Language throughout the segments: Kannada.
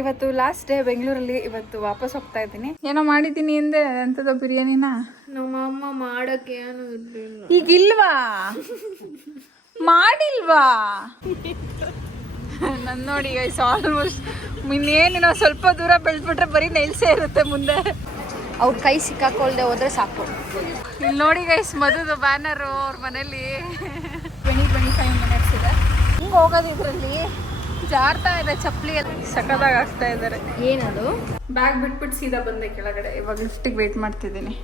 ಇವತ್ತು ಲಾಸ್ಟ್ ಡೇ ಬೆಂಗಳೂರಲ್ಲಿ. ಇವತ್ತು ವಾಪಸ್ ಹೋಗ್ತಾ ಇದ್ದೀನಿ. ಏನೋ ಮಾಡಿದ್ದೀನಿ ಅಂದೆ ಎಂಥದ್ದು ಬಿರಿಯಾನಿನ. ನಮ್ಮ ಅಮ್ಮ ಮಾಡಕ್ಕೆ ಏನು ಇರ್ಲಿಲ್ಲ. ಈಗಿಲ್ವಾ ಮಾಡಿಲ್ವಾ? ನನ್ ನೋಡಿ ಗೈಸ್ ಆಲ್ಮೋಸ್ಟ್ ಇನ್ನೇನಿನೋ ಸ್ವಲ್ಪ ದೂರ ಬೆಳೆದ್ಬಿಟ್ರೆ ಬರೀ ನೈಲ್ಸೇ ಇರುತ್ತೆ ಮುಂದೆ. ಅವ್ರ ಕೈ ಸಿಕ್ಕಾಕೊಳ್ದೆ ಹೋದ್ರೆ ಸಾಕು. ಇಲ್ಲಿ ನೋಡಿ ಗೈಸ್ ಮದುದು ಬ್ಯಾನರು ಅವ್ರ ಮನೇಲಿ 20-25 ಮಿನಿಟ್ಸ್ ಇದೆ. ಹಿಂಗೆ ಹೋಗೋದು ಇದರಲ್ಲಿ ಜಾರ್ತಾ ಇದೆ ಚಪ್ಪಲಿ ಎಲ್ಲ ಸಖತ್ತಾಗಿ ಆಗ್ತಾ ಇದ್ದಾರೆ. ಏನದು? ಬ್ಯಾಗ್ ಬಿಟ್ಬಿಟ್ಟು ಸೀದಾ ಬಂದೆ ಕೆಳಗಡೆ. ಇವಾಗ ಲಿಫ್ಟಿಗೆ ವೇಟ್ ಮಾಡ್ತಿದ್ದೀನಿ.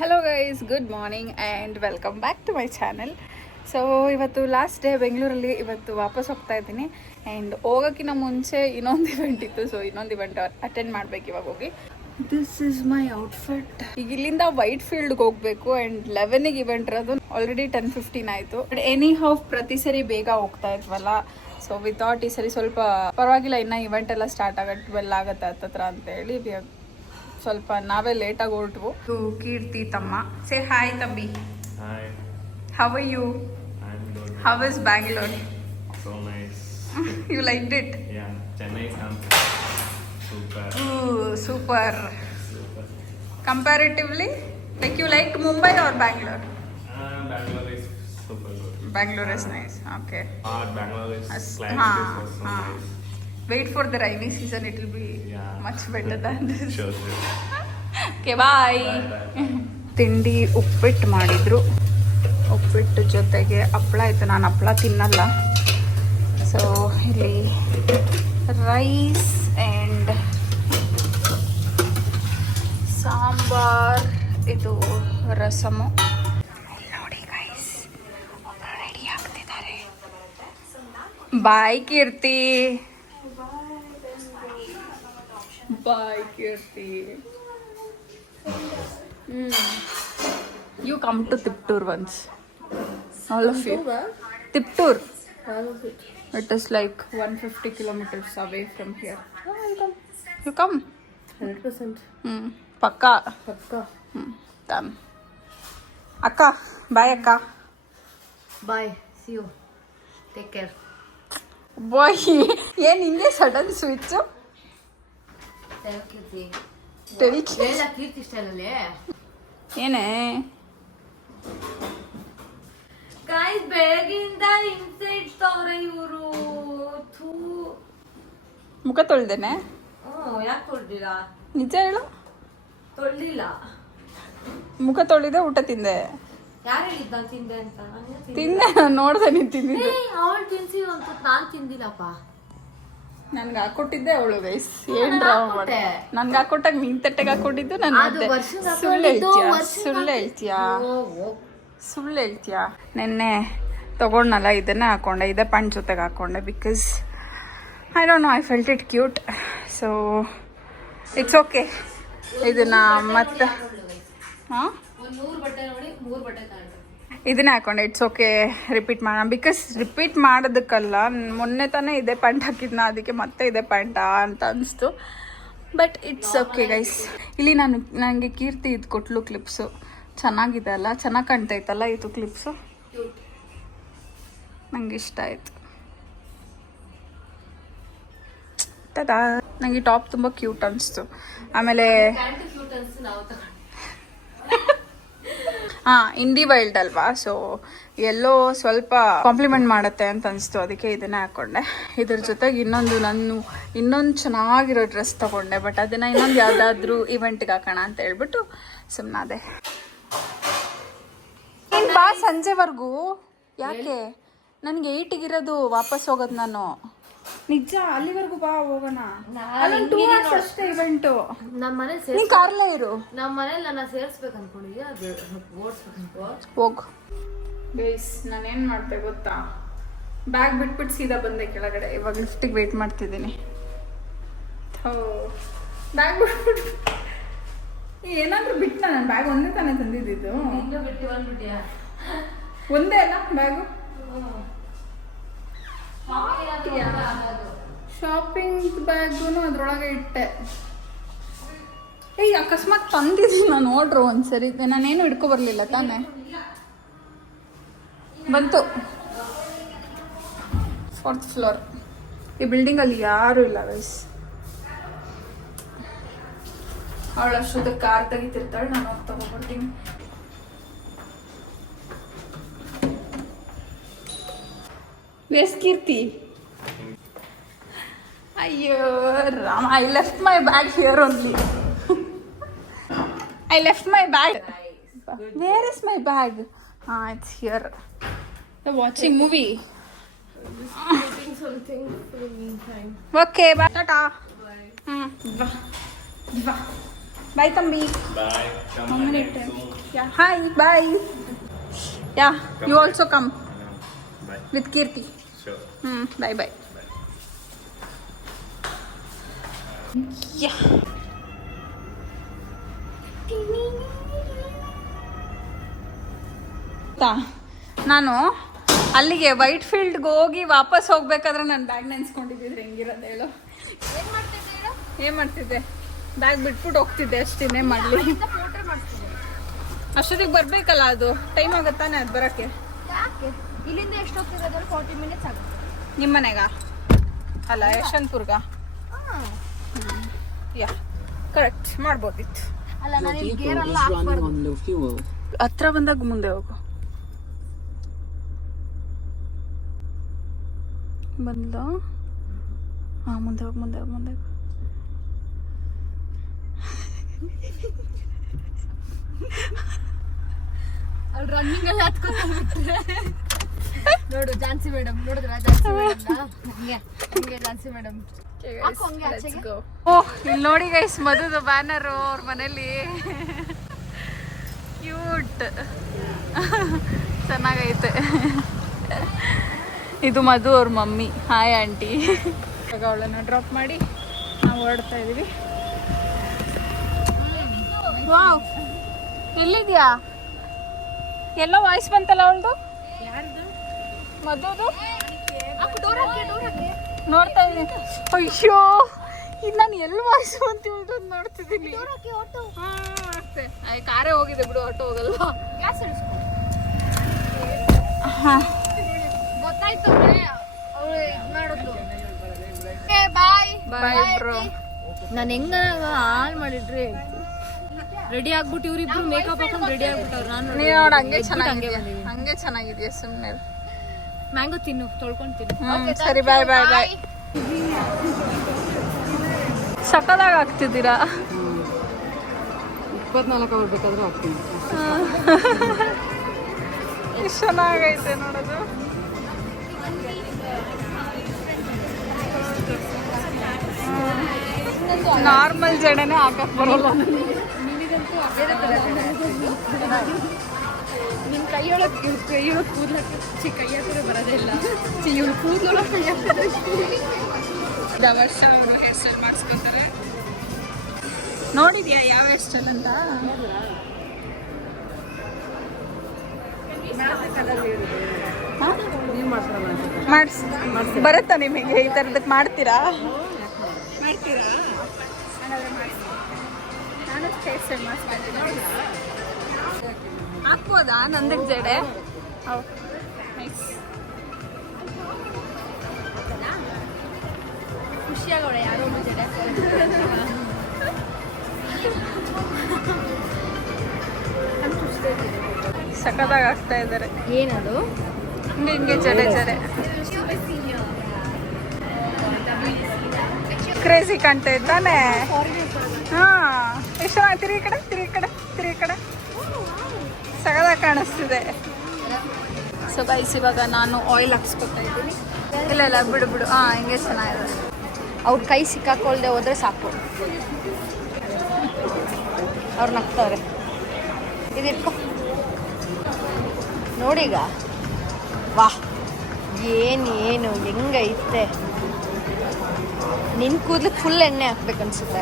Hello guys, good morning and welcome back to my channel. So ಇವತ್ತು ಲಾಸ್ಟ್ ಡೇ ಬೆಂಗಳೂರಲ್ಲಿ. ಇವತ್ತು ವಾಪಸ್ ಹೋಗ್ತಾ ಇದ್ದೀನಿ ಆ್ಯಂಡ್ ಹೋಗೋಕ್ಕಿಂತ ಮುಂಚೆ ಇನ್ನೊಂದು ಇವೆಂಟ್ ಇತ್ತು. ಸೊ ಇನ್ನೊಂದು ಇವೆಂಟ್ ಅಟೆಂಡ್ ಮಾಡ್ಬೇಕು ಇವಾಗ ಹೋಗಿ. This is my outfit. ಈಗ ಇಲ್ಲಿಂದ ವೈಟ್ ಫೀಲ್ಡ್ಗೆ ಹೋಗ್ಬೇಕು ಆ್ಯಂಡ್ 11ಗೆ ಇವೆಂಟ್ ಇರೋದು. ಆಲ್ರೆಡಿ 10:15 ಆಯಿತು. ಬಟ್ ಎನಿ ಹೌ ಪ್ರತಿ ಸರಿ ಬೇಗ ಹೋಗ್ತಾ ಇದ್ವಲ್ಲ, ಸೊ ವಿತೌಟ್ ಈ ಸರಿ ಸ್ವಲ್ಪ ಪರವಾಗಿಲ್ಲ, ಇನ್ನು ಇವೆಂಟ್ ಎಲ್ಲ ಸ್ಟಾರ್ಟ್ ಆಗೋದು 12 ಆಗುತ್ತೆ ಹತ್ತತ್ರ ಅಂತೇಳಿ ಸ್ವಲ್ಪ ನಾವೇ ಲೇಟಾಗಿ ಹೊರಟ್ವು. ಕೀರ್ತಿ ತಮ್ಮ. ಸೇ ಹಾಯ್ ತಂಬಿ. Hi. How are you? I'm good. How is Bangalore? So nice. You liked it? Yeah, Chennai sounds super. Ooh, super. Super. Comparatively, like you liked Mumbai or Bangalore? Bangalore is super good. Bangalore is nice. Okay. Bangalore is climate हाँ, is also हाँ. nice. Wait for the rainy season. It will be much better than this. Sure, sure. Okay, bye. Bye. ತಿಂಡಿ ಉಪ್ಪಿಟ್ಟು ಮಾಡಿದ್ರು. ಉಪ್ಪಿಟ್ಟು ಜೊತೆಗೆ ಹಪ್ಪಳ ಇತ್ತು. ನಾನು ಹಪ್ಪಳ ತಿನ್ನಲ್ಲ. ಸೊ ಇಲ್ಲಿ ರೈಸ್ ಆ್ಯಂಡ್ ಸಾಂಬಾರ್, ಇದು ರಸಮು. ನೋಡಿ ಗೈಸ್, ಒಬ್ಬರು ರೆಡಿ ಆಗ್ತಿದ್ದಾರೆ. ಬಾಯ್ ಕೀರ್ತಿ. ಬಾಯ್ ಕೀರ್ತಿ. You come to Tiptur once. All of you. Tiptur. It is like 150 kilometers away from here. You come. 100%. Pakka. Pakka. Done. Akka. Bye, Akka. Bye. See you. Take care. Boy, ಏನು ಹಿಂಗೆ ಸಡನ್ ಸ್ವಿಚ್? ಕೀರ್ತಿ. ಎಲ್ಲ ಕೀರ್ತಿ ಸ್ಟೈಲಲ್ಲಿ ಏನೇ ಗಾಯ್ಸ್, ಬೆಳಗಿಂದ ಹಿಂಸೆ ಇಡ್ತವ್ರೆ ಇವರು. ಮುಖ ತೊಳ್ದೇನೆ? ಯಾಕೆ ತೊಳ್ದಿಲ್ಲ? ನಿಜ ಹೇಳು. ತೊಳ್ದಿಲ್ಲ. ಮುಖ ತೊಳಿದೆ, ಊಟ ತಿಂದೆ. ಯಾರು ಹೇಳಿದ್ದ ನಾನು ತಿಂದೆ ಅಂತ? ತಿಂದೆ, ನಾನು ನೋಡ್ದೆ ನೀನು ತಿಂದಿದ್ದೆ. ಅವಳು ತಿನ್ಸಿ ಅಂತ ನಾನು ತಿಂದಿಲ್ಲಪ್ಪ. ನನ್ಗೆ ಹಾಕೊಟ್ಟಿದ್ದೆ ಅವಳು. ಗೈಸ್ ಏನ್ ಡ್ರಾಮಾ ಮಾಡೆ. ನನ್ಗೆ ಹಾಕೊಟ್ಟಾಗ ನೀನ್ ತಟ್ಟೆಗೆ ಹಾಕೊಂಡಿದ್ದು ನಾನು ಸುಳ್ಳು ಹೇಳ್ತೀಯಾ. ನಿನ್ನೆ ತಗೊಂಡ್ನಲ್ಲ, ಇದನ್ನೇ ಹಾಕೊಂಡೆ. ಇದೇ ಪ್ಯಾಂಟ್ ಜೊತೆಗೆ ಹಾಕೊಂಡೆ because I don't know, I felt it cute. So it's okay. ಇದನ್ನ ಮತ್ತೆ ಇದನ್ನೇ ಹಾಕೊಂಡೆ. ಇಟ್ಸ್ ಓಕೆ, ರಿಪೀಟ್ ಮಾಡೋಣ. ಬಿಕಾಸ್ ರಿಪೀಟ್ ಮಾಡೋದಕ್ಕಲ್ಲ, ಮೊನ್ನೆ ತಾನೇ ಇದೇ ಪ್ಯಾಂಟ್ ಹಾಕಿದ್ನ, ಅದಕ್ಕೆ ಮತ್ತೆ ಇದೇ ಪ್ಯಾಂಟಾ ಅಂತ ಅನಿಸ್ತು. But it's okay guys. ಇಲ್ಲಿ ನನಗೆ ಕೀರ್ತಿ ಇದು ಕೊಟ್ಲು ಕ್ಲಿಪ್ಸು. ಚೆನ್ನಾಗಿದೆ ಅಲ್ಲ, ಚೆನ್ನಾಗಿ ಕಾಣ್ತೈತಲ್ಲ ಇದು ಕ್ಲಿಪ್ಸು. ನಂಗೆ ಇಷ್ಟ ಆಯಿತು. ನನಗೆ ಟಾಪ್ ತುಂಬ ಕ್ಯೂಟ್ ಅನಿಸ್ತು. ಆಮೇಲೆ ಇಂಡಿ ವೈಲ್ಡ್ ಅಲ್ವಾ, ಸೊ ಎಲ್ಲೋ ಸ್ವಲ್ಪ ಕಾಂಪ್ಲಿಮೆಂಟ್ ಮಾಡುತ್ತೆ ಅಂತ ಅನಿಸ್ತು. ಅದಕ್ಕೆ ಇದನ್ನೇ ಹಾಕ್ಕೊಂಡೆ. ಇದ್ರ ಜೊತೆಗೆ ಇನ್ನೊಂದು ಚೆನ್ನಾಗಿರೋ ಡ್ರೆಸ್ ತೊಗೊಂಡೆ. ಬಟ್ ಅದನ್ನು ಇನ್ನೊಂದು ಯಾವುದಾದ್ರೂ ಇವೆಂಟ್ಗೆ ಹಾಕೋಣ ಅಂತ ಹೇಳ್ಬಿಟ್ಟು ಸುಮ್ಮನಾದೆ. ನೀನು ಬಾ ಸಂಜೆವರೆಗೂ. ಯಾಕೆ? ನನಗೆ 8ಗಿರೋದು ವಾಪಸ್ ಹೋಗೋದು ನಾನು. ನಿಜ, ಅಲ್ಲಿವರೆಗೂ ಬಾ, ಹೋಗೋಣ. 2 hours ಅಷ್ಟೇ ಇವೆಂಟು. ನಮ್ಮ ಮನೆ ನೀ ಕಾರ್ಲೇ ಇರು. ನಮ್ಮ ಮನೇಲಿ ನನ್ನ ಸೇರಿಸ್ಬೇಕು ಅನ್ಕೊಂಡಿದ್ಯಾ? ಅದು ಓಡಿಸ್ಬೇಕು. ಹೋಗು ಗೈಸ್, ನಾನೇನು ಮಾಡ್ತೆ ಗೊತ್ತಾ? ಬ್ಯಾಗ್ ಬಿಟ್ಬಿಟ್ಟು ಸೀದಾ ಬಂದೆ ಕೆಳಗಡೆ. ಇವಾಗ ಲಿಫ್ಟಿಗೆ ವೇಟ್ ಮಾಡ್ತಿದ್ದೀನಿ. ಬ್ಯಾಗ್ ಬಿಟ್ಬಿಟ್ಟು ಏನಾದರೂ ಬಿಟ್ಟು ನನ್ನ ಬ್ಯಾಗ್ ಒಂದೇ ತಾನೇ ತಂದಿದ್ದು. ಒಂದೇ ಅಲ್ಲ ಬ್ಯಾಗು. ಶಾಪಿಂಗ್ ಬ್ಯಾಗು ಅದ್ರೊಳಗೆ ಇಟ್ಟೆ. ಏಯ್, ಅಕಸ್ಮಾತ್ ತಂದಿದ್ದೀನಿ ನಾನು. ನೋಡ್ರು ಒಂದ್ಸರಿ. ನಾನೇನು ಹಿಡ್ಕೊ ಬರ್ಲಿಲ್ಲ ತಾನೆ. ಬಂತು 4th ಫ್ಲೋರ್. ಈ ಬಿಲ್ಡಿಂಗಲ್ಲಿ ಯಾರೂ ಇಲ್ಲ ಗೈಸ್. ಅವಳು ಅಷ್ಟೊತ್ತು ಕಾರ್ ತೆಗಿತಿರ್ತಾಳೆ, ನಾನು ಹೋಗಿ ತಗೊಂಡ್ಬರ್ತೀನಿ. ವೇಸ್ ಕೀರ್ತಿ. ಅಯ್ಯೋ Rama, I left my bag here only. I left my bag. Nice. Where is my bag? It's here. We're watching movie. Eating something for the meantime. Okay, bye. Tata. Bye. Bye, Tambi. Bye. Come How many again times? soon. Yeah. Hi. Bye. Yeah. Come You back. also come Bye. with Kirti. Sure. Bye. Bye. Yeah. ನಾನು ಅಲ್ಲಿಗೆ ವೈಟ್ ಫೀಲ್ಡ್ಗೆ ಹೋಗಿ ವಾಪಸ್ ಹೋಗ್ಬೇಕಾದ್ರೆ ನನ್ನ ಬ್ಯಾಗ್ ನೆನ್ಸ್ಕೊಂಡಿದ್ದಿದ್ರೆ ಹೆಂಗಿರೋದು ಹೇಳು. ಏನು ಮಾಡ್ತಿದ್ದೆ? ಬ್ಯಾಗ್ ಬಿಟ್ಬಿಟ್ಟು ಹೋಗ್ತಿದ್ದೆ ಅಷ್ಟು. ಇನ್ನೇ ಮಾಡಲಿ, ಅಷ್ಟೊತ್ತಿಗೆ ಬರಬೇಕಲ್ಲ, ಅದು ಟೈಮ್ ಆಗುತ್ತಾನೆ ಅದು ಬರೋಕ್ಕೆ. ಇಲ್ಲಿಂದ ಎಷ್ಟು ಹೋಗ್ತಿರೋದು? 40 minutes ಆಗುತ್ತೆ. ನಿಮ್ಮ ಮನೆಗ ಅಲ್ಲ, ಯಶವಂತಪುರ್ಗ. ಯಾ ಕರೆಕ್ಟ್, ಮಾಡ್ಬೋದಿತ್ತು. ಅಲ್ಲ, ನಾನು ಗೇರ್ ಎಲ್ಲ ಹಾಕ್ಬಾರ್ದು. ಹತ್ರ ಬಂದಾಗ ಮುಂದೆ ಹೋಗು. ಬಂದ. ಹಾಂ, ಮುಂದೆ ಹೋಗಿ ಮುಂದೆ ಹೋಗಿ ಮುಂದೆ ಹೋಗು. ಅಲ್ಲಿ ರನ್ನಿಂಗ್ ಎಲ್ಲ ಹತ್ಕೊತಾರೆ. ನೋಡು ಝಾನ್ಸಿ ಮೇಡಮ್, ನೋಡಿದ್ರ ಝಾನ್ಸಿ ಮೇಡಮ್ ಹಂಗೆ ಝಾನ್ಸಿ ಮೇಡಮ್. ಓಹ್, ಇಲ್ಲಿ ನೋಡಿ ಗೈಸ್, ಮಧುದು ಬ್ಯಾನರು ಅವ್ರ ಮನೇಲಿ. ಕ್ಯೂಟ್, ಚೆನ್ನಾಗೈತೆ. ಇದು ಮಧು ಅವ್ರ ಮಮ್ಮಿ. Hi aunty. ಇವಾಗ ಅವಳನ್ನು ಡ್ರಾಪ್ ಮಾಡಿ ನಾವು ಹೊರಡ್ತಾ ಇದೀವಿ. ವಾವ್, ಎಲ್ಲಿದ್ಯಾ? ಎಲ್ಲೋ ವಾಯ್ಸ್ ಬಂತಲ್ಲ ಅವಳದು. ಮಧುದು ನೋಡ್ತಾ ಇದ್ದೀನಿ. ಅಯ್ಯೋ, ಇದು ನಾನು ಎಲ್ಲಿ ವಾಯ್ಸ್ ಬಂತ ನೋಡ್ತಿದ್ದೀನಿ. ಕಾರೇ ಹೋಗಿದೆ ಬಿಡು, ಆಟೋ ಹೋಗಲ್ಲ. ಗೊತ್ತಾಯ್ತು ಅವಳು ಇದು ಮಾಡೋದು. ಬಾಯ್ ಬಾಯ್ ಬ್ರೋ. ನಾನು ಹೆಂಗ ಹಾಲ್ ಮಾಡಿದ್ರಿ. ರೆಡಿ ಆಗ್ಬಿಟ್ಟು ಇವ್ರಿಬ್ರು ಮೇಕಪ್ ಹಾಕೊಂಡು ರೆಡಿ ಆಗ್ಬಿಟ್ಟವ್ರು. ನಾನು ನೀನು ನೋಡು, ಹಂಗೆ ಚೆನ್ನಾಗಿದೆಯಾ, ಹಂಗೆ ಚೆನ್ನಾಗಿದೆಯಾ. ಸುಮ್ಮನೆ ಮ್ಯಾಂಗೋ ತಿನ್ನು, ತೊಳ್ಕೊಂಡು ತಿನ್ನು. ಸರಿ, ಬಾಯ್ ಬಾಯ್ ಬಾಯ್. ಸಕ್ಕದಾಗ ಆಗ್ತಿದ್ದೀರಾ. 24 ಅವರ್ ಬೇಕಾದ್ರೂ ಆಗ್ತೀನಿ. ಎಷ್ಟು ಚೆನ್ನಾಗೈತೆ ನೋಡೋದು. ನಾರ್ಮಲ್ ಜಡೆನೇ ಹಾಕಕ್ ಬರೋಲ್ಲ. ನಿನ್ನ ಕೈಯೊಳಗೆ ಕೂದ್ಲಕ್ಕೆ ಕೈ ಹಾಕಿದ್ರೆ ಬರೋದೇ ಇಲ್ಲ. ಇವಳು ಕೂದಲೊಳಗೆ ವರ್ಷ ಅವರು ಹೇರ್ ಸ್ಟೈಲ್ ಮಾಡಿಸ್ಕೊತಾರೆ. ನೋಡಿದ್ಯಾ ಯಾವ ಹೇರ್ ಸ್ಟೈಲ್ ಅಂತ? ಬರುತ್ತಾ ನಿಮಗೆ ಈ ಥರದಕ್ಕೆ? ಮಾಡ್ತೀರಾ? ನಾನು ಹೇರ್ ಸ್ಟೈಲ್ ಮಾಡಿಸ್ಕೊಳ್ತೀನಿ. ಹಾಕ್ಬೋದಾ ನಂದಕ್ಕೆ ಜಡೆ? ನೈಸ್. ಖುಷಿಯಾಗೋಳೆ ಯಾರೋ ಒಬ್ಬ ಜಡೆ. ಸಖತ್ತಾಗಿ ಆಗ್ತಾ ಇದ್ದಾರೆ. ಏನದು? ಹಿಂಗೆ ಜಡೆ ಜಡೆ ಕ್ರೇಜಿ ಕಾಣ್ತಾ ಇದ್ದಾನೆ. ಹಾ, ಎಷ್ಟು ಚೆನ್ನಾಗಿ. ತಿರುಗಿ ಕಡೆ ತಿರುಗಿ ಕಡೆ ತಿರುಗಿ ಕಡೆ ಸಗದಾಗಿ ಕಾಣಿಸ್ತಿದೆ. ಸೊ ಗೈಸ್, ಇವಾಗ ನಾನು ಆಯಿಲ್ ಹಾಕ್ಸ್ಕೊತಾ ಇದ್ದೀನಿ. ಇಲ್ಲ ಇಲ್ಲ, ಬಿಡು ಬಿಡು. ಹಾಂ, ಹಿಂಗೆ ಚೆನ್ನಾಗಿದೆ. ಅವ್ರ ಕೈ ಸಿಕ್ಕಾಕೊಳ್ದೆ ಹೋದ್ರೆ ಸಾಕು. ಅವ್ರು ನಗ್ತವ್ರೆ. ಇದಿಟ್ಕೊ ನೋಡೀಗ. ವಾಹ್, ಏನು ಹೆಂಗೈತೆ. ನಿನ್ನ ಕೂದಲಿಗೆ ಫುಲ್ ಎಣ್ಣೆ ಹಾಕ್ಬೇಕನ್ಸುತ್ತೆ.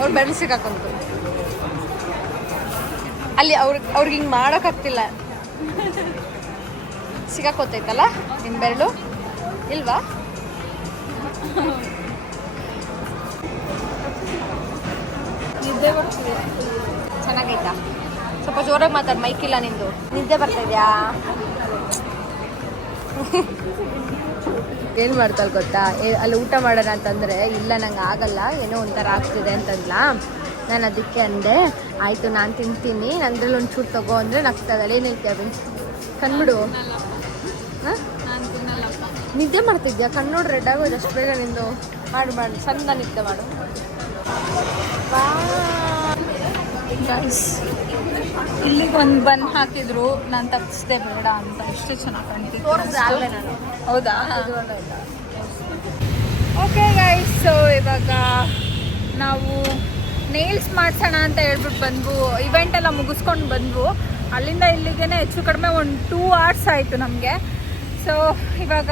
ಅವ್ರು ಬೆರಳು ಸಿಕ್ಕಾಕೊಂತು. ಅಲ್ಲಿ ಅವ್ರಿಗೆ ಹಿಂಗೆ ಮಾಡೋಕ್ಕಾಗ್ತಿಲ್ಲ. ಸಿಕ್ಕಾಕೋತೈತಲ್ಲ ನಿನ್ನ ಬೆರಳು, ಇಲ್ವಾ? ನಿದ್ದೆ ಬರ್ತಿದೆ. ಚೆನ್ನಾಗೈತಾ? ಸ್ವಲ್ಪ ಜೋರಾಗಿ ಮಾತಾಡು, ಮೈಕ್ ಇಲ್ಲ ನಿಂದು. ನಿದ್ದೆ ಬರ್ತಾ ಇದೆಯಾ? ಏನು ಮಾಡ್ತಾಳೆ ಗೊತ್ತಾ, ಅಲ್ಲಿ ಊಟ ಮಾಡೋಣ ಅಂತಂದರೆ ಇಲ್ಲ ನಂಗೆ ಆಗಲ್ಲ, ಏನೋ ಒಂಥರ ಆಗ್ತಿದೆ ಅಂತಂದ್ಲ. ನಾನು ಅದಕ್ಕೆ ಅಂದೆ ಆಯಿತು ನಾನು ತಿಂತೀನಿ, ನಂದ್ರಲ್ಲಿ ಒಂಚೂರು ತಗೋ ಅಂದರೆ ನಗ್ತದಲ್ಲ. ಏನು ಹೇಳ್ತೀವಿ ಕಣ್ಬಿಡು. ಹಾಂ ನಿದ್ದೆ ಮಾಡ್ತಿದ್ಯಾ? ಕಣ್ಣೋಡು ರೆಡ್ ಆಗೋದು ಅಷ್ಟು ಬೇಗ ನಿಂದು. ಮಾಡು ಮಾಡು, ಚಂದ ನಿದ್ದೆ ಮಾಡು. ಇಲ್ಲಿಗೆ ಒಂದು ಬನ್ ಹಾಕಿದ್ರು, ನಾನು ತಪ್ಪಿಸ್ದೆ ಬೇಡ ಅಂತ. ಎಷ್ಟು ಚೆನ್ನಾಗಿ ತೋರಿಸ್ದೆ ನಾನು. ಹೌದಾ? ಓಕೆ ಗೈಸ್, ಸೊ ಇವಾಗ ನಾವು ನೇಲ್ಸ್ ಮಾಡಿಸೋಣ ಅಂತ ಹೇಳ್ಬಿಟ್ಟು ಬಂದ್ವು. ಇವೆಂಟ್ ಎಲ್ಲ ಮುಗಿಸ್ಕೊಂಡು ಬಂದ್ವು. ಅಲ್ಲಿಂದ ಇಲ್ಲಿಗೆ ಹೆಚ್ಚು ಕಡಿಮೆ ಒಂದು 2 hours ಆಯಿತು ನಮಗೆ. ಸೊ ಇವಾಗ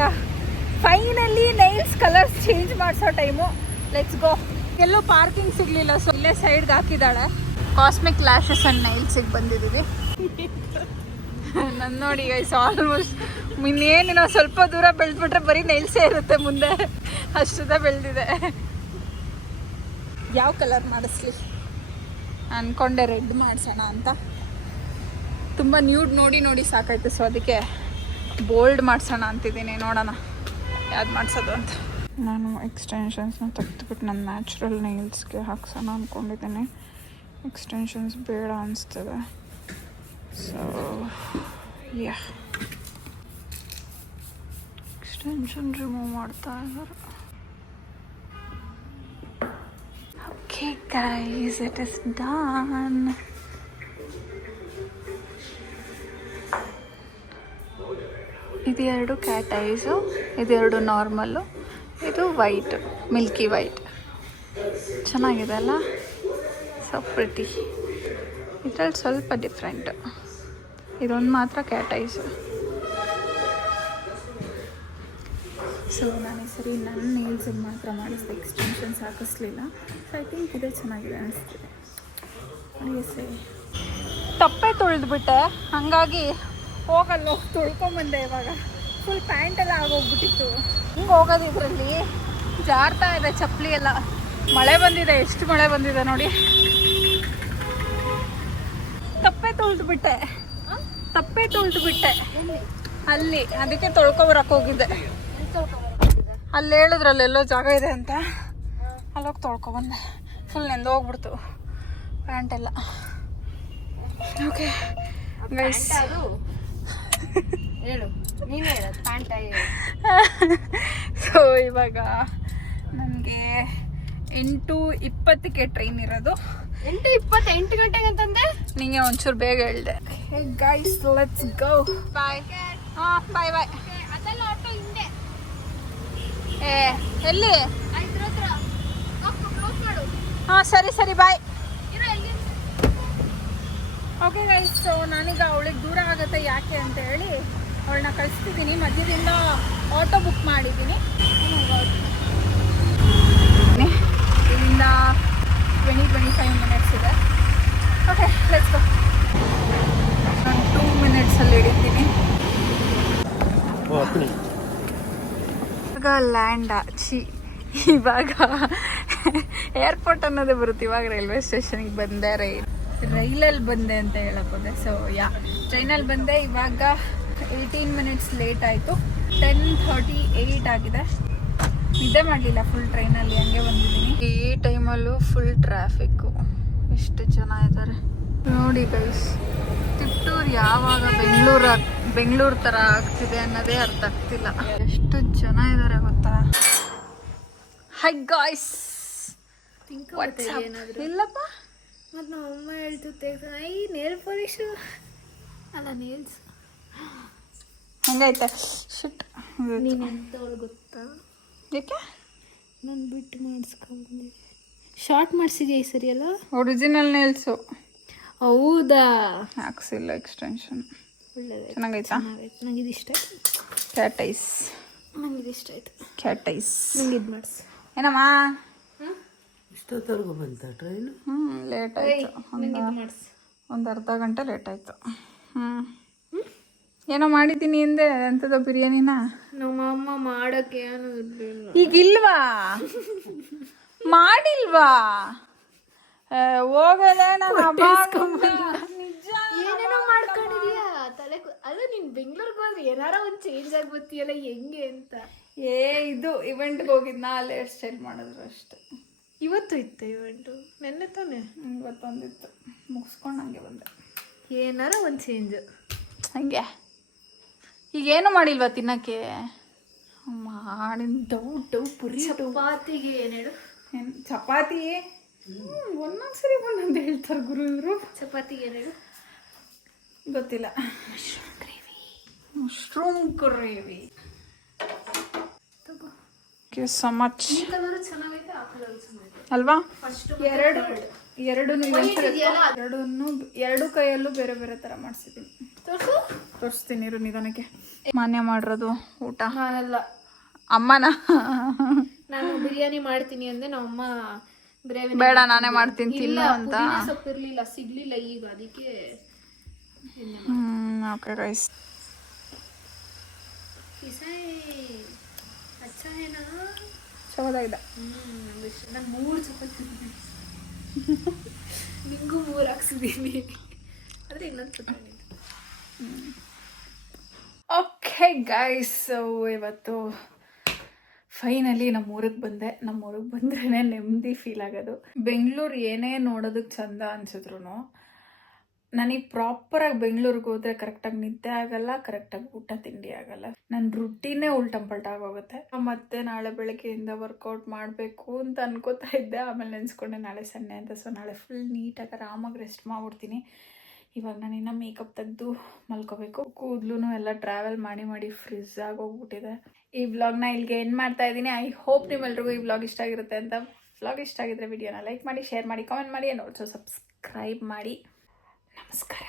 ಫೈನಲಿ ನೈಲ್ಸ್ ಕಲರ್ಸ್ ಚೇಂಜ್ ಮಾಡಿಸೋ ಟೈಮು. Let's go. ಎಲ್ಲೂ ಪಾರ್ಕಿಂಗ್ ಸಿಗಲಿಲ್ಲ, ಸೊ ಇಲ್ಲೇ ಸೈಡ್ಗೆ ಹಾಕಿದ್ದಾಳೆ. ಕಾಸ್ಮಿಕ್ ಲ್ಯಾಶಸ್ ಆ್ಯಂಡ್ ನೈಲ್ಸಿಗೆ ಬಂದಿದ್ದೀವಿ. ನನ್ನ ನೋಡಿ ಗೈಸ್, ಆಲ್ಮೋಸ್ಟ್ ಇನ್ನೇನಿನ ಸ್ವಲ್ಪ ದೂರ ಬೆಳೆದ್ಬಿಟ್ರೆ ಬರೀ ನೈಲ್ಸೇ ಇರುತ್ತೆ ಮುಂದೆ, ಅಷ್ಟುದ ಬೆಳೆದಿದೆ. ಯಾವ ಕಲರ್ ಮಾಡಿಸ್ಲಿ ಅಂದ್ಕೊಂಡೆ, ರೆಡ್ ಮಾಡಿಸೋಣ ಅಂತ. ತುಂಬ ನ್ಯೂಡ್ ನೋಡಿ ನೋಡಿ ಸಾಕಾಯ್ತು, ಸೊ ಅದಕ್ಕೆ ಬೋಲ್ಡ್ ಮಾಡಿಸೋಣ ಅಂತಿದ್ದೀನಿ. ನೋಡೋಣ ಯಾವ್ದು ಮಾಡಿಸೋದು ಅಂತ. ನಾನು ಎಕ್ಸ್ಟೆನ್ಷನ್ಸ್ನ ತೆಗೆದುಬಿಟ್ಟು ನನ್ನ ನ್ಯಾಚುರಲ್ ನೈಲ್ಸ್ಗೆ ಹಾಕ್ಸೋಣ ಅಂದ್ಕೊಂಡಿದ್ದೀನಿ. ಎಕ್ಸ್ಟೆನ್ಷನ್ಸ್ ಬೇಡ ಅನಿಸ್ತದೆ. ಸೊ ಯಾ, ಎಕ್ಸ್ಟೆನ್ಷನ್ ರಿಮೂವ್ ಮಾಡ್ತಾ ಇದ್ದಾರೆ. Okay guys, it is done. ಇದು 2 ಕ್ಯಾಟ್ ಐಸು, ಇದು 2 ನಾರ್ಮಲ್ಲು, ಇದು ವೈಟ್, ಮಿಲ್ಕಿ ವೈಟ್. ಚೆನ್ನಾಗಿದೆ ಅಲ್ಲ? So pretty. ಇದ್ರಲ್ಲಿ ಸ್ವಲ್ಪ ಡಿಫ್ರೆಂಟು. ಇದೊಂದು ಮಾತ್ರ ಕ್ಯಾಟ್ ಐಸು. ಸೊ ನಾನು ಈ ಸರಿ ನನ್ನ ನೇಲ್ಸಿಗೆ ಮಾತ್ರ ಮಾಡಿಸಿದೆ, ಎಕ್ಸ್ಟೆನ್ಷನ್ಸ್ ಹಾಕಿಸ್ಲಿಲ್ಲ. ಸೊ ಐ ಥಿಂಕ್ ಇದೇ ಚೆನ್ನಾಗಿದೆ ಅನಿಸ್ತಿದೆ. ತಪ್ಪೆ ತೊಳೆದ್ಬಿಟ್ಟೆ, ಹಾಗಾಗಿ ಹೋಗಲ್ಲ, ತೊಳ್ಕೊಂಬಂದೆ. ಇವಾಗ ಫುಲ್ ಪ್ಯಾಂಟೆಲ್ಲ ಆಗೋಗ್ಬಿಟ್ಟಿತ್ತು. ಹಿಂಗೆ ಹೋಗೋದು ಇದರಲ್ಲಿ ಜಾರ್ತಾ ಇದೆ ಚಪ್ಪಲಿ ಎಲ್ಲ. ಮಳೆ ಬಂದಿದೆ, ಎಷ್ಟು ಮಳೆ ಬಂದಿದೆ ನೋಡಿ. ತಪ್ಪೆ ತೊಳೆದ್ಬಿಟ್ಟೆ ಅಲ್ಲಿ, ಅದಕ್ಕೆ ತೊಳ್ಕೊಬರಕ್ಕೆ ಹೋಗಿದ್ದೆ. ಅಲ್ಲಿ ಹೇಳಿದ್ರಲ್ಲಿ ಎಲ್ಲೋ ಜಾಗ ಇದೆ ಅಂತ, ಅಲ್ಲೋಗಿ ತೊಳ್ಕೊಬಂದೆ. ಫುಲ್ ನೆಂದು ಹೋಗ್ಬಿಡ್ತು ಪ್ಯಾಂಟೆಲ್ಲ. ಓಕೆ ಗೈಸ್, ಸೊ ಇವಾಗ ನನಗೆ 8:20ಕ್ಕೆ ಟ್ರೈನ್ ಇರೋದು. 8:28 ಗಂಟೆಗೆ ಅಂತಂದೆ. ನಿಂಗೆ ಒಂಚೂರು ಬೇಗ ಹೇಳಿದೆ. Guys, let's go. ಬಾಯ್. ಹಾಂ ಬಾಯ್ ಬಾಯ್. ಅದೆಲ್ಲ ಆಟೋ ಹಿಂದೆ. ಎಲ್ಲಿ? ಹಾಂ ಸರಿ ಸರಿ ಬಾಯ್. ಓಕೆ ಗೈಸ್, ಸೊ ನಾನೀಗ ಅವಳಿಗೆ ದೂರ ಆಗುತ್ತೆ ಯಾಕೆ ಅಂತ ಹೇಳಿ ಅವಳನ್ನ ಕಳಿಸ್ತಿದ್ದೀನಿ. ಮಧ್ಯದಿಂದ ಆಟೋ ಬುಕ್ ಮಾಡಿದ್ದೀನಿ. ಇಲ್ಲಿಂದ 20-25 ಮಿನಿಟ್ಸ್ ಇದೆ. Okay let's go. ನಾನು 2 ಮಿನಿಟ್ಸಲ್ಲಿ ಹಿಡಿತೀನಿ. ಇವಾಗ ಲ್ಯಾಂಡ್ ಆಚಿ, ಇವಾಗ ಏರ್ಪೋರ್ಟ್ ಅನ್ನೋದೇ ಬರುತ್ತೆ. ಇವಾಗ ರೈಲ್ವೆ ಸ್ಟೇಷನ್ಗೆ ಬಂದೆ, ರೈಲಲ್ಲಿ ಬಂದೆ ಅಂತ ಹೇಳಕ್ಕೋದೆ. ಸೊ ಯಾ, ಟ್ರೈನಲ್ಲಿ ಬಂದೆ. ಇವಾಗ 18 ಮಿನಿಟ್ಸ್ ಲೇಟ್ ಆಯಿತು. 10:38 ಆಗಿದೆ. ನಿದ್ದೆ ಮಾಡಲಿಲ್ಲ ಫುಲ್ ಟ್ರೈನಲ್ಲಿ, ಹಂಗೆ ಬಂದಿದ್ದೀನಿ. ಈ ಟೈಮಲ್ಲೂ ಫುಲ್ ಟ್ರಾಫಿಕ್ಕು. ಎಷ್ಟು ಜನ ಇದ್ದಾರೆ ನೋಡಿ ಗೈಸ್. ತಿಪ್ಟೂರು ಯಾವಾಗ ಬೆಂಗಳೂರು ಥರ ಆಗ್ತಿದೆ ಅನ್ನೋದೇ ಅರ್ಥ ಆಗ್ತಿಲ್ಲ. ಎಷ್ಟು ಜನ ಇದ್ದಾರೆ ಗೊತ್ತಾ. ಹೈ ಗಾಯ್ಸ್, ಇಲ್ಲಪ್ಪ ಮತ್ತು ನಮ್ಮ ಅಮ್ಮ ಹೇಳ್ತುತ್ತೆ, ಐ ನೇಲ್ ಪಾಲಿಶು ಅಲ್ಲ ನೇಲ್ಸ್ ಹಂಗೈತೆ. ಶಿಟ್, ನೀನು ಎಂಥವಳು ಗೊತ್ತಾ? ಯಾಕೆ ನಾನು ಬಿಟ್ಟು ಮಾಡಿಸ್ಕೊಂಡ್ಬಂದಿದ್ದೆ. ಶಾರ್ಟ್ ಮಾಡಿಸಿದ್ಯಾ ಈ ಸರಿ ಅಲ್ಲ? ಒರಿಜಿನಲ್ ನೇಲ್ಸು. ಹೌದಾ? ಹಾಕ್ಸಿಲ್ಲ ಎಕ್ಸ್ಟೆನ್ಷನ್. ಒಳ್ಳೆದಾಯ್ತು, ಚೆನ್ನಾಗೈತಾ? ನಂಗೆ ಇದು ಇಷ್ಟ ಆಯ್ತು. Cat ice. ನಂಗೆ ಇದು ಇಷ್ಟ ಆಯ್ತು. Cat ice. ನಂಗೆ ಇದು ಮಾಡಿಸು. ಏನಮ್ಮ ಇಷ್ಟೊತ್ತವರೆಗೂ ಬಂತ ಟ್ರೈನು? ಲೇಟ್ ಆಯಿತು. ನಂಗೆ ಇದು ಮಾಡಿಸು. ಒಂದು ಅರ್ಧ ಗಂಟೆ ಲೇಟ್ ಆಯಿತು. ಏನೋ ಮಾಡಿದ್ದೀನಿ ಹಿಂದೆ, ಎಂಥದ್ದು ಬಿರಿಯಾನಿನ. ನಮ್ಮ ಅಮ್ಮ ಮಾಡೋಕ್ಕೆ ಏನು ಇರಲಿಲ್ಲ. ಈಗಿಲ್ವಾ? ಮಾಡಿಲ್ವಾ? ಹೋಗಲೇ ನಾನು ನಿಜ ಬೆಂಗ್ಳೂರ್ಗೆ ಹೋದ್ರೆ ಏನಾರ ಒಂದು ಚೇಂಜ್ ಆಗ್ಬತ್ತೀಯಲ್ಲ ಹೆಂಗೆ ಅಂತ. ಇದು ಇವೆಂಟ್ಗೆ ಹೋಗಿದ್ನಾ ಅಲ್ಲೇ ಹೇರ್ ಸ್ಟೈಲ್ ಮಾಡಿದ್ರು ಅಷ್ಟೆ. ಇವತ್ತು ಇತ್ತು ಇವೆಂಟು, ನೆನ್ನೆ ತಾನೆ. ಇವತ್ತೊಂದಿತ್ತು, ಮುಗಿಸ್ಕೊಂಡು ಹಂಗೆ ಬಂದೆ. ಏನಾರ ಒಂದು ಚೇಂಜ್ ಹಂಗೆ. ಈಗೇನು ಮಾಡಿಲ್ವಾ ತಿನ್ನಕ್ಕೆ? ಮಾಡಿದ ಡೌ ಪುರಿ ಚಪಾತಿಗೆ ಏನು ಹೇಳು? ಏನು ಚಪಾತಿ? ಒಂದೊಂದ್ಸರಿ ಒಂದೊಂದು ಹೇಳ್ತಾರೆ ಗುರು ಇವರು. ಚಪಾತಿಗೆ ಏನು ಹೇಳು? ಗೊತ್ತಿಲ್ಲ. Mushroom gravy. ಸೊ ಮಚ್ ಈ ಕಲರು ಚೆನ್ನಾಗೈತೆ, ಆ ಕಲರು ಚೆನ್ನಾಗೈತೆ ಅಲ್ವಾ? ಫಸ್ಟ್ ಎರಡು ಕೈಯಲ್ಲೂ ಬೇರೆ ಬೇರೆ ಥರ ಮಾಡಿಸಿದ್ದೀನಿ. ತೋರಿಸ್ತೀನಿ ಇರು ನಿಧಾನಕ್ಕೆ. ಮಾನ್ಯ ಮಾಡಿರೋದು ಊಟ ನಾನೆಲ್ಲ ಅಮ್ಮನ. ನಾನು ಬಿರಿಯಾನಿ ಮಾಡ್ತೀನಿ ಅಂದೆ, ನಮ್ಮಮ್ಮ ಗ್ರೇವಿ ಬೇಡ ನಾನೇ ಮಾಡ್ತೀನಿ ತಿನ್ನು ಅಂತ. ಸೊಪ್ಪು ಇರ್ಲಿಲ್ಲ, ಸಿಗ್ಲಿಲ್ಲ ಈಗ, ಅದಕ್ಕೆ ಓಕೆ ಗೈಸ್. ಅಚ್ಚಾ ಏನಾ ಚೌದಾಗಿದೆ. ನಾನು 3 ಚಪಾತಿ ನಿಂಗೂ 3 ಹಾಕ್ಸಿದ್ದೀನಿ, ಆದರೆ ಇನ್ನೊಂದು ಚಪಾತಿ. ಓಕೆ ಗೈಸ್, ಇವತ್ತು ಫೈನಲಿ ನಮ್ಮ ಊರಿಗೆ ಬಂದೆ. ನಮ್ಮ ಊರಿಗೆ ಬಂದ್ರೇ ನೆಮ್ಮದಿ ಫೀಲ್ ಆಗೋದು. ಬೆಂಗಳೂರು ಏನೇ ನೋಡೋದಕ್ಕೆ ಚಂದ ಅನ್ಸಿದ್ರು ನನಗೆ ಪ್ರಾಪರಾಗಿ ಬೆಂಗಳೂರಿಗೆ ಹೋದ್ರೆ ಕರೆಕ್ಟಾಗಿ ನಿದ್ದೆ ಆಗಲ್ಲ, ಕರೆಕ್ಟಾಗಿ ಊಟ ತಿಂಡಿ ಆಗಲ್ಲ. ನನ್ನ ರುಟೀನೇ ಉಲ್ಟಂಪಲ್ಟ ಆಗೋಗುತ್ತೆ. ಮತ್ತೆ ನಾಳೆ ಬೆಳಗ್ಗೆಯಿಂದ ವರ್ಕೌಟ್ ಮಾಡಬೇಕು ಅಂತ ಅನ್ಕೋತಾ ಇದ್ದೆ, ಆಮೇಲೆ ನೆನೆಸ್ಕೊಂಡೆ ನಾಳೆ ಸಂಡೇ ಅಂತ. ಸೊ ನಾಳೆ ಫುಲ್ ನೀಟಾಗಿ ಆರಾಮಾಗಿ ರೆಸ್ಟ್ ಮಾಡ್ಬಿಡ್ತೀನಿ. ಇವಾಗ ನಾನು ಇನ್ನೂ ಮೇಕಪ್ ತೆಗೆದು ಮಲ್ಕೋಬೇಕು. ಕೂದಲು ಎಲ್ಲ ಟ್ರಾವೆಲ್ ಮಾಡಿ ಫ್ರಿಜ್ ಆಗೋಗ್ಬಿಟ್ಟಿದೆ. ಈ ವ್ಲಾಗ್ನ ಇಲ್ಲಿಗೆ ಎಂಡ್ ಮಾಡ್ತಾ ಇದ್ದೀನಿ. ಐ ಹೋಪ್ ನಿಮ್ಮೆಲ್ರಿಗೂ ಈ ವ್ಲಾಗ್ ಇಷ್ಟ ಆಗಿರುತ್ತೆ ಅಂತ. ವ್ಲಾಗ್ ಇಷ್ಟ ಆಗಿದ್ರೆ ವಿಡಿಯೋನ ಲೈಕ್ ಮಾಡಿ, ಶೇರ್ ಮಾಡಿ, ಕಾಮೆಂಟ್ ಮಾಡಿ, ಆ್ಯಂಡ್ ಆಲ್ಸೋ ಸಬ್ಸ್ಕ್ರೈಬ್ ಮಾಡಿ. ನಮಸ್ಕಾರ.